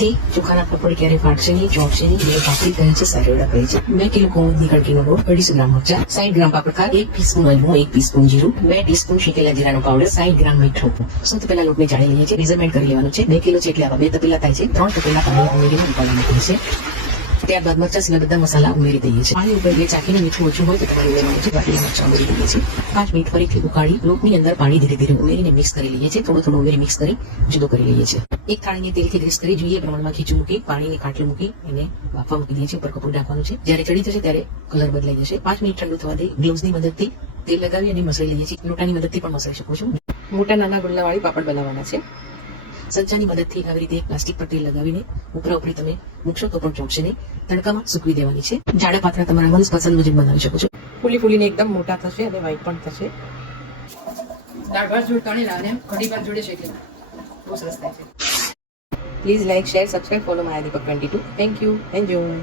થી ચોખાના પાપડ ક્યારે ફાટશે નહીં, ચોટશે નહીં, બે ભાખરી કહે છે સારેવડા કહે છે. બે કિલો કોમની કડકીનો લોટ, અઢીસો ગ્રામ મરચા, સાઈઠ ગ્રામ પાપડ ખાર એક ટીસ્પૂન અજમો એક ટીસ્પૂન જીરું, બે ટીસ્પૂન શેકેલા જીરાનો પાવડર, સાઈઠ ગ્રામ મીઠું સૌથી પહેલા લોટને જાણી લઈએ છીએ કરી લેવાનું છે. બે કિલો છે એટલે આવા બે તપેલા થાય છે, ત્રણ તપેલા પાણી ઉમેરીને મૂકીએ છે ત્યારબાદ મરચા સિવાય બધા મસાલા ઉમેરી દઈએ છીએ. પાણી ઉપર ચાખીને મીઠું ઓછું હોય તો તમારે ઉમેરવાનું છે બાકી મરચા ઉમેરી દઈએ છીએ. પાંચ મિનિટ ફરીથી ઉકાળી લોટની અંદર પાણી ધીરે ધીરે ઉમેરીને મિક્સ કરી લઈએ છીએ. થોડું થોડું ઉમેરી મિક્સ કરી જુદો કરી લઈએ છીએ. એક થાળીને તેલથી ગ્રીસ કરી જોઈએ. પ્રમાણમાં ખીચું મૂકી, પાણીની ખાટલું મૂકી એને બાફવા મૂકી દઈએ છીએ. ઉપર કપડું ઢાંકવાનું છે. જ્યારે ચડી જશે ત્યારે કલર બદલાઈ જશે. પાંચ મિનિટ ઠંડુ થવા દઈ ગ્લોવ્સની મદદથી તેલ લગાવી અને મસળી લઈએ છીએ. લોટાની મદદથી પણ મસળી શકો છો. મોટા નાના ગુલ્લાવાળી પાપડ બનાવવાના છે. સંચાની મદદથી આવી રીતે પ્લાસ્ટિક પટ્ટી લગાવીને ઉપરા ઉપરી તમે મૂકશો તો પણ ચોંટશે નહીં તડકામાં સૂકવી દેવાની છે. જાડા પાત્રા તમારા મનપસંદ મુજબ બનાવી શકો છો. ફૂલી ફૂલીને એકદમ મોટા થશે અને વ્હાઈટ પણ થશે. Please like share subscribe follow my Deepak twenty two thank you enjoy